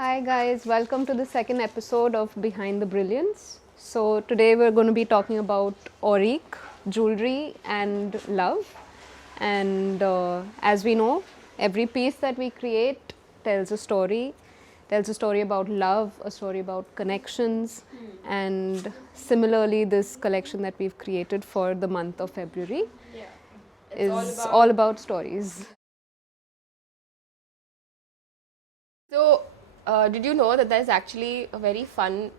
Hi guys, welcome to the second episode of Behind the Brilliance. So today we're going to be talking about Aurique Jewellery and love. And as we know, every piece that we create tells a story about love, a story about connections. And similarly, this collection that we've created for the month of February is all about stories. So, did you know that there's actually a very fun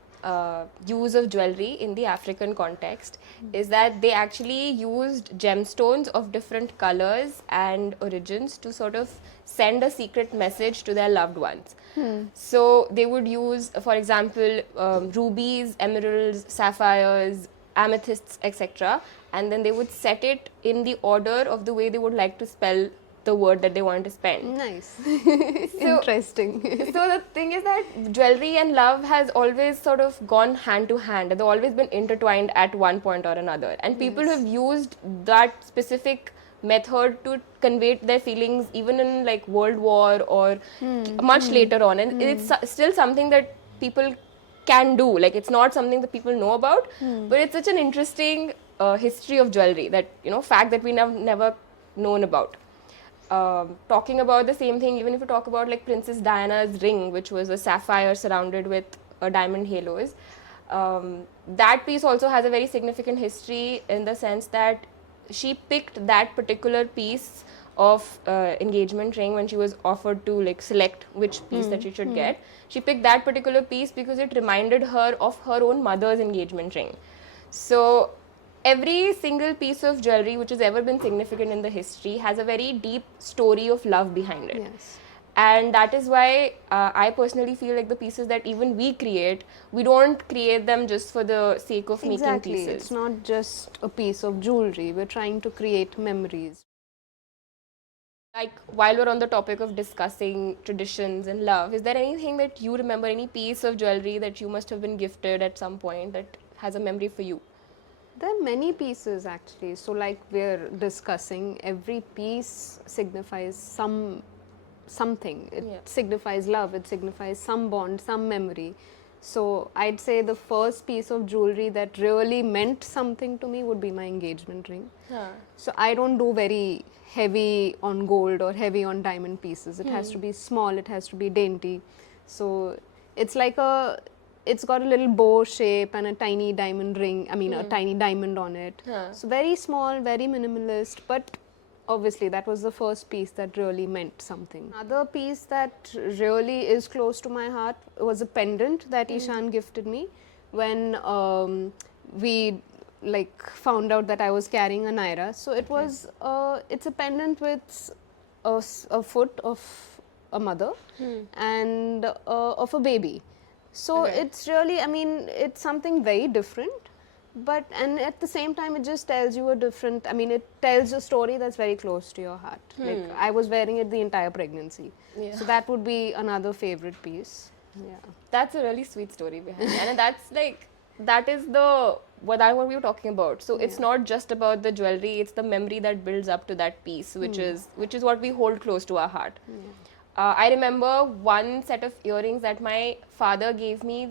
use of jewelry in the African context? Is that they actually used gemstones of different colors and origins to sort of send a secret message to their loved ones. So, they would use, for example, rubies, emeralds, sapphires, amethysts, etc. And then they would set it in the order of the way they would like to spell the word that they want to spend. Nice. Interesting. So the thing is that jewelry and love has always sort of gone hand to hand. They've always been intertwined at one point or another. And people have used that specific method to convey their feelings even in like World War or much later on. And it's still something that people can do. Like it's not something that people know about, but it's such an interesting history of jewelry that, fact that we have never known about. Talking about the same thing, even if you talk about like Princess Diana's ring, which was a sapphire surrounded with diamond halos, that piece also has a very significant history in the sense that she picked that particular piece of engagement ring when she was offered to like select which piece that she should get. She picked that particular piece because it reminded her of her own mother's engagement ring. So every single piece of jewelry which has ever been significant in the history has a very deep story of love behind it. Yes. And that is why I personally feel like the pieces that even we create, we don't create them just for the sake of making pieces. It's not just a piece of jewelry. We're trying to create memories. Like, while we're on the topic of discussing traditions and love, is there anything that you remember, any piece of jewelry that you must have been gifted at some point that has a memory for you? There are many pieces actually. So like we're discussing, every piece signifies something. It signifies love, it signifies some bond, some memory. So I'd say the first piece of jewelry that really meant something to me would be my engagement ring. So I don't do very heavy on gold or heavy on diamond pieces. It has to be small, it has to be dainty. So it's like it's got a little bow shape and a tiny diamond ring, a tiny diamond on it. So very small, very minimalist, but obviously that was the first piece that really meant something. Another piece that really is close to my heart was a pendant that Ishan gifted me when we like found out that I was carrying a naira. So it was it's a pendant with a foot of a mother and of a baby. So it's really, it's something very different, and at the same time it just tells you it tells a story that's very close to your heart. Like I was wearing it the entire pregnancy. So that would be another favorite piece. That's a really sweet story behind it. And that is what we were talking about. So it's not just about the jewelry, it's the memory that builds up to that piece, which is what we hold close to our heart. I remember one set of earrings that my father gave me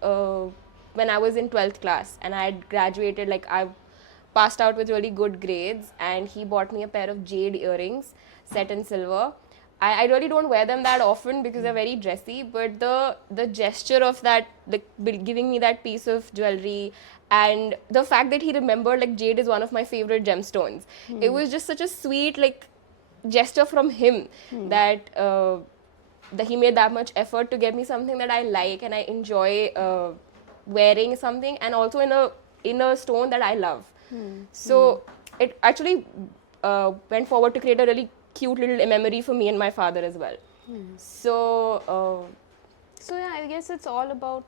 when I was in 12th class, and I had graduated, like I passed out with really good grades, and he bought me a pair of jade earrings set in silver. I really don't wear them that often because they're very dressy, but the gesture of that, giving me that piece of jewelry, and the fact that he remembered, like jade is one of my favorite gemstones. It was just such a sweet gesture from him that he made that much effort to get me something that I like and I enjoy wearing something, and also in a stone that I love. So it actually went forward to create a really cute little memory for me and my father as well. So yeah, I guess it's all about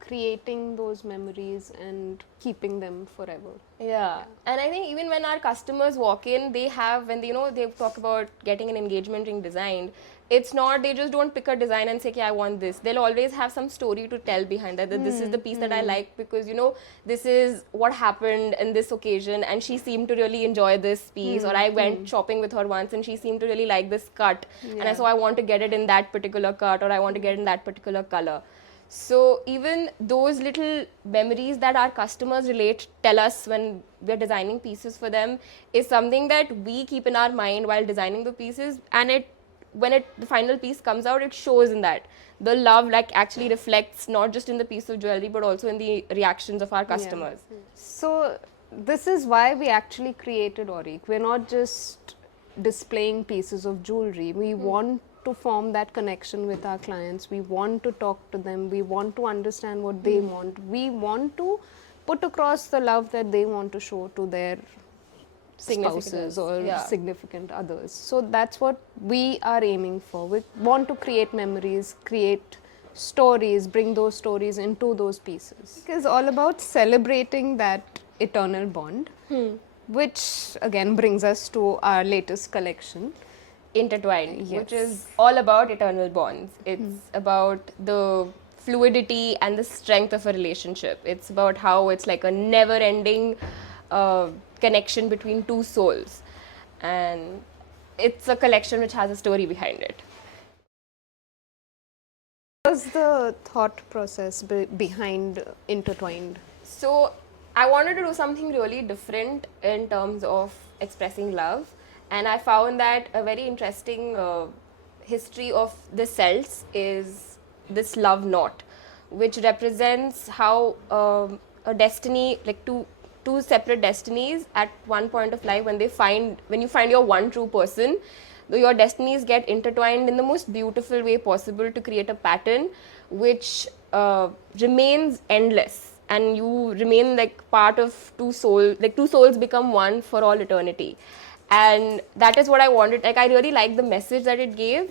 creating those memories and keeping them forever. Yeah, and I think even when our customers walk in, when they talk about getting an engagement ring designed, it's not, they just don't pick a design and say, okay, I want this. They'll always have some story to tell behind that, that this is the piece that I like because, you know, this is what happened in this occasion and she seemed to really enjoy this piece. Or I went shopping with her once and she seemed to really like this cut. And so I want to get it in that particular cut, or I want to get it in that particular color. So even those little memories that our customers tell us when we're designing pieces for them is something that we keep in our mind while designing the pieces, and when the final piece comes out, it shows in that. The love like actually reflects not just in the piece of jewelry but also in the reactions of our customers. So this is why we actually created Aurique. We're not just displaying pieces of jewelry. We want to form that connection with our clients. We want to talk to them. We want to understand what they want. We want to put across the love that they want to show to their spouses or significant others. So that's what we are aiming for. We want to create memories, create stories, bring those stories into those pieces. It's all about celebrating that eternal bond, which again brings us to our latest collection, Intertwined, which is all about eternal bonds. It's about the fluidity and the strength of a relationship. It's about how it's like a never-ending connection between two souls, and it's a collection which has a story behind it. What was the thought process behind Intertwined? So I wanted to do something really different in terms of expressing love, and I found that a very interesting history of the cells is this love knot, which represents how a destiny, like two separate destinies at one point of life, when you find your one true person, your destinies get intertwined in the most beautiful way possible to create a pattern which remains endless, and you remain like part of two souls, like two souls become one for all eternity. And that is what I wanted. Like, I really liked the message that it gave.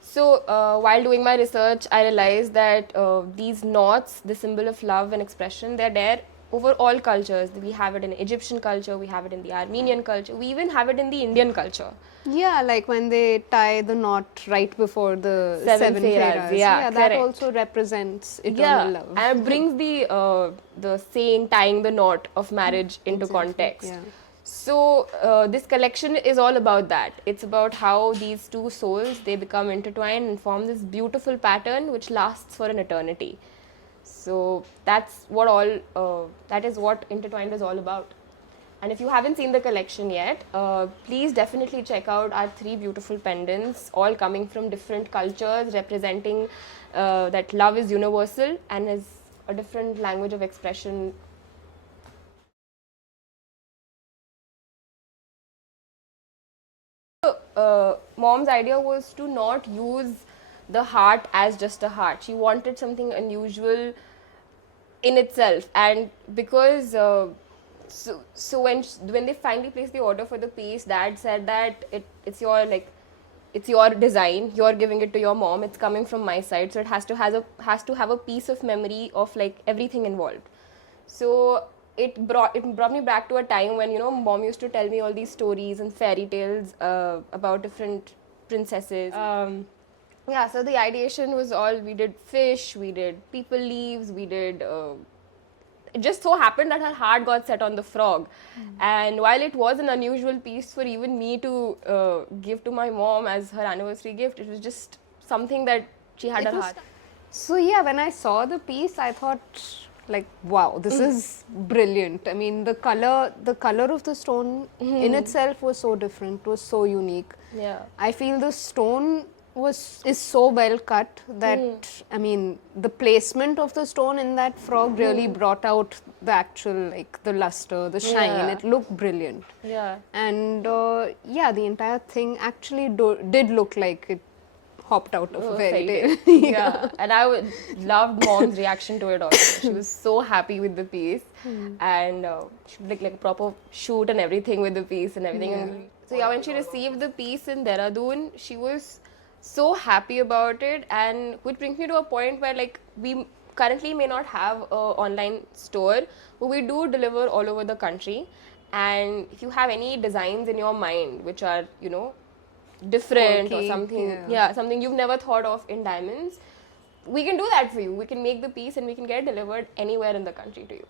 So while doing my research, I realized that these knots, the symbol of love and expression, they're there over all cultures. We have it in Egyptian culture, we have it in the Armenian culture, we even have it in the Indian culture. Yeah, like when they tie the knot right before the seven pharaohs. Yeah, that also represents eternal love. And it brings the saying, tying the knot of marriage into context. Yeah. So this collection is all about that. It's about how these two souls, they become intertwined and form this beautiful pattern which lasts for an eternity. So that's what that is what Intertwined is all about. And if you haven't seen the collection yet, please definitely check out our 3 beautiful pendants, all coming from different cultures, representing that love is universal and is a different language of expression. Mom's idea was to not use the heart as just a heart. She wanted something unusual in itself, and because so when they finally placed the order for the piece, Dad said that it's your design, you're giving it to your mom, it's coming from my side, so it has to have a piece of memory of like everything involved. So it brought me back to a time when, you know, Mom used to tell me all these stories and fairy tales about different princesses. Yeah, so the ideation was all, we did fish, we did people leaves, we did it just so happened that her heart got set on the frog. And while it was an unusual piece for even me to give to my mom as her anniversary gift, it was just something that she had her heart. So yeah, when I saw the piece, I thought like, wow, this is brilliant. I mean, the color of the stone in itself was so different, was so unique. Yeah, I feel the stone is so well cut that I mean, the placement of the stone in that frog really brought out the actual, like, the luster, the shine. It looked brilliant. Yeah, And yeah, the entire thing actually did look like it hopped out of a fairy tale. Yeah, and I loved Mom's reaction to it also. She was so happy with the piece, and she did like a proper shoot and everything with the piece and everything. Yeah. So yeah, when she received the piece in Dehradun, she was so happy about it, and which brings me to a point where, like, we currently may not have a online store, but we do deliver all over the country. And if you have any designs in your mind which are, you know, different or Quirky, something, yeah. something you've never thought of in diamonds, we can do that for you. We can make the piece and we can get it delivered anywhere in the country to you.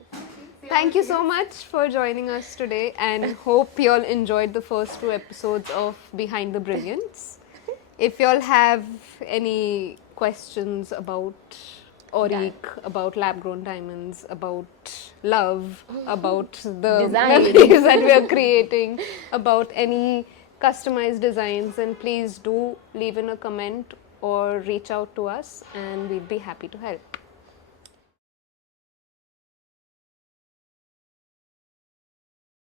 Thank you so much for joining us today, and hope you all enjoyed the first 2 episodes of Behind the Brilliance. If you all have any questions about Aurique, about lab-grown diamonds, about love, about the Design. memories that we are creating, about any customized designs, then please do leave in a comment or reach out to us, and we'd be happy to help.